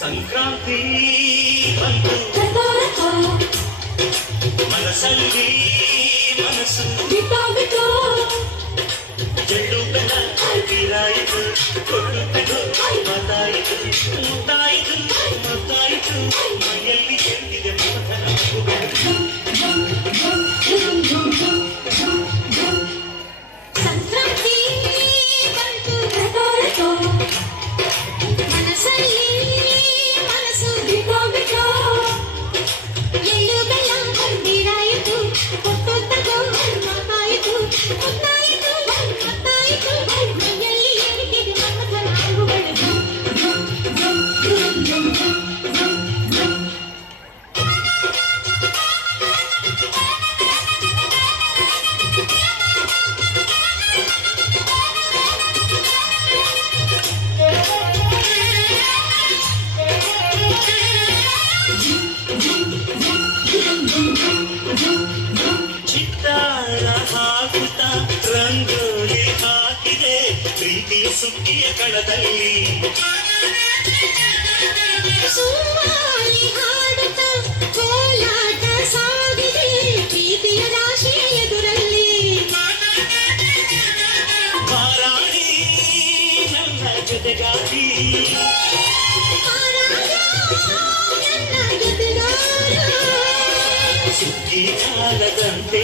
ಸಂಕ್ರಾಂತಿ ಬಂತು ಮನಸ್ಸಲ್ಲಿ ಮನಸ್ಸು ಜಲ್ಲು ಬೆಲ್ಲ ತೀರಾಯಿತು ಕೊಟ್ಟು ಮತಾಯಿತು ಮುತ್ತಾಯಿತು ಮತ್ತಾಯಿತು ಮೈಯಲ್ಲಿ ಎಲ್ಲಿದೆ ಮಮತನ ಸಂಕ್ರಾಂತಿ ಬಂತು ಮನಸ್ಸಲ್ಲಿ ಮನಸ್ಸು ಎಳ್ಳು ಬೆಲ್ಲ ತೀರಾಯಿತು ಕೊಟ್ಟು ತಗೋ ಮತ್ತಾಯಿತು ಮುತ್ತಾಯಿತು ಮತ್ತಾಯಿತು ಮೈಯಲ್ಲಿ ಏರಿಕೆಗೆ ಮಮತನ ಅಂಗುಗಳು ಚಿತ್ತಾರ ಹಾಕುತ್ತ ರಂಗೋಲಿ ಹಾಕಿದೆ ಪ್ರೀತಿಯ ಸುಗ್ಗಿಯ ಕಣದಲ್ಲಿ ಸುವಾಲಿ ಹಾಡುತ್ತ ಕೋಲಾಟ ಸಾಗಿದೆ ಪ್ರೀತಿಯ ರಾಶಿಯ ಎದುರಲ್ಲಿ ಮಾರಾಣಿ ನನ್ನ ಜೊತೆಗಾರಿ ನನ್ನ ಜೊತೆಗಾರ ಸುಗ್ಗಿ ಕಾಲದಂತೆ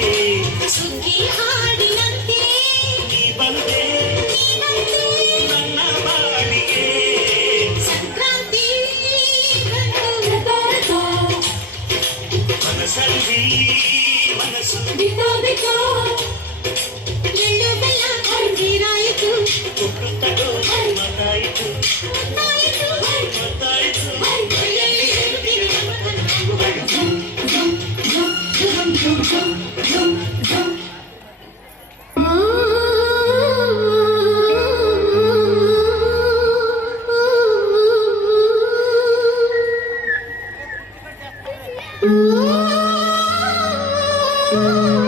ಸುಗ್ಗಿ ಹಾಡಿನಂತೆ ನೀ ಬಂದೆ ನನ್ನ ಬಾಳಿಗೆ ಸಂಕ್ರಾಂತಿ ಮನಸ್ಸಲ್ಲಿ ಮನಸ್ಸು ಎಳ್ಳು ಬೆಲ್ಲ ತೀರಾಯಿತು ಕೊಟ್ಟು ತಗೋ ಮತಾಯಿತು ಮತ್ತಾಯಿತು ಮೈಯಲ್ಲಿ ಏರುತ್ತಿದೆ ಮಮತನ ಅಂಗುಗಳು Oh